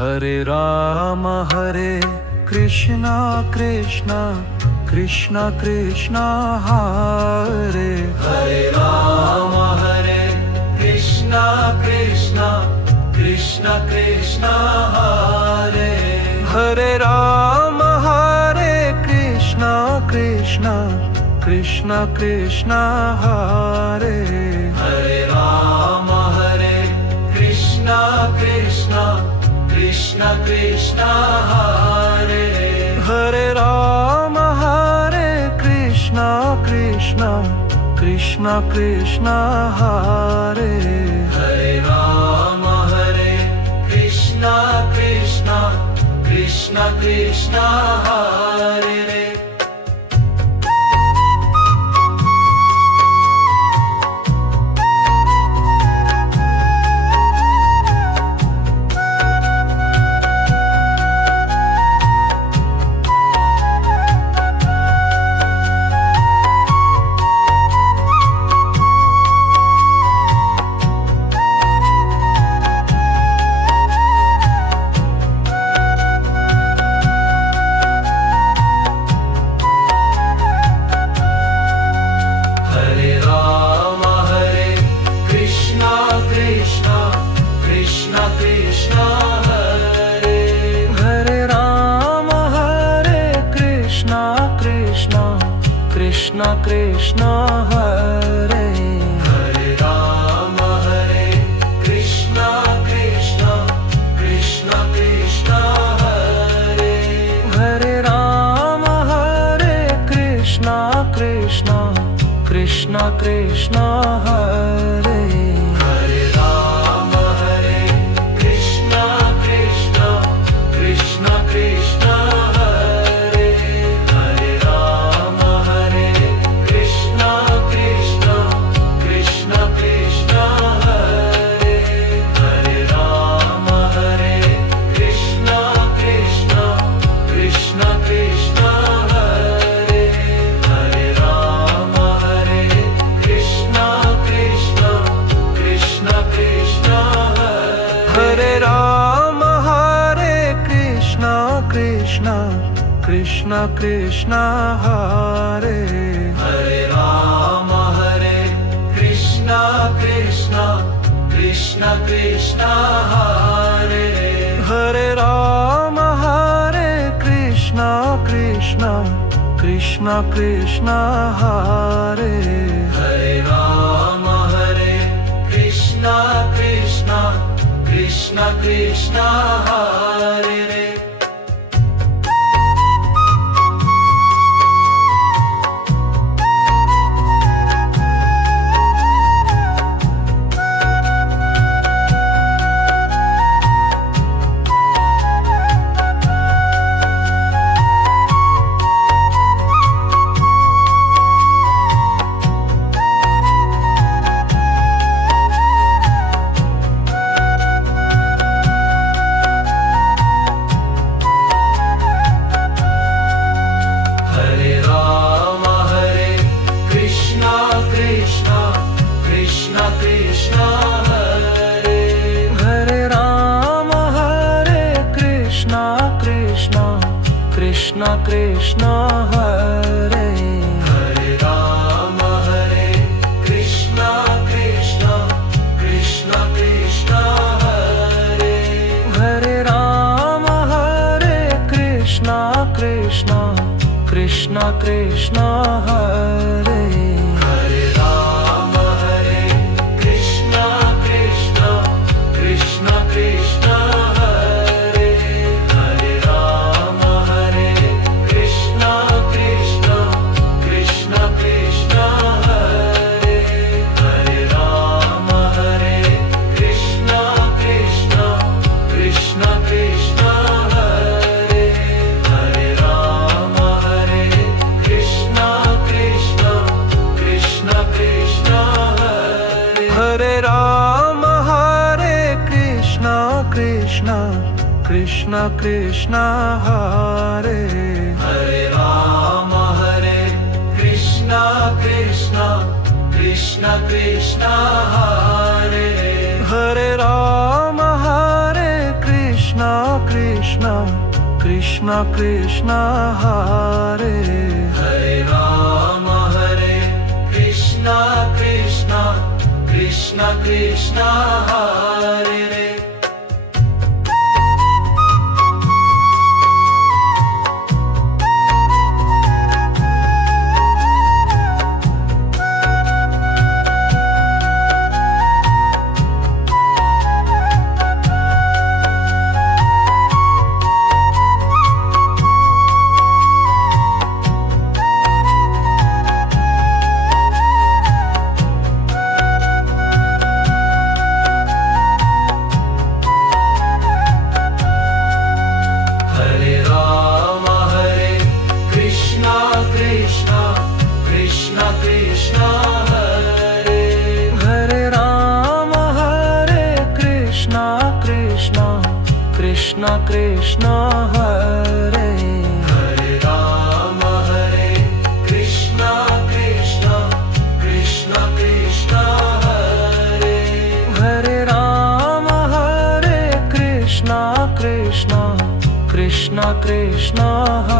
Hare Ram Krishna Krishna Krishna Krishna Hare Hare Ram Krishna Krishna Krishna Krishna Hare Hare Ram Krishna Krishna Krishna Krishna Hare Hare Ram Krishna Krishna Krishna Krishna Hare Hare Ram Krishna Krishna Krishna Krishna Hare Hare Ram Krishna Krishna Krishna Krishna Hare Krishna Krishna Hare Hare Ram Krishna Krishna Krishna Krishna Hare Hare Ram Krishna Krishna Krishna Krishna Hare Hare Ram Krishna Krishna Krishna Krishna Hare Hare Ram Krishna Krishna Krishna Krishna Hare Hare Ram Krishna Krishna Krishna Krishna Hare Hare Ram Krishna Krishna Krishna Krishna Hare Hare Ram Krishna Krishna Krishna Krishna Hare Ram Krishna Krishna Krishna Krishna Hare Hare Ram Krishna Krishna Krishna Krishna Hare Hare Ram Krishna Krishna Krishna Krishna Hare Hare Ram Krishna Krishna Krishna Krishna Hare Hare Ram Krishna Krishna Krishna Krishna Hare Hare Ram Krishna Krishna Krishna Krishna Hare Hare Ram Krishna Krishna Krishna Krishna Hare Hare Ram Krishna Krishna Krishna Krishna Hare Hare Ram Krishna Krishna Krishna Krishna Hare Hare Ram Krishna Krishna Krishna Krishna Hare Hare Ram Krishna Krishna Krishna Krishna Hare Hare Ram Krishna Krishna Krishna Krishna Hare Hare Ram Krishna Krishna Krishna Krishna Hare Hare Ram Krishna Krishna Krishna Krishna Hare Hare Ram Krishna Krishna Krishna Krishna Hare Hare Rama Hare Krishna Krishna Krishna Krishna Hare Hare Rama Hare Krishna Krishna Krishna Krishna Hare Hare Rama Hare Krishna Krishna Krishna Krishna Hare Hare Rama Hare Krishna Krishna Krishna Krishna Hare Hare Rama Hare Krishna Krishna Krishna Krishna Hare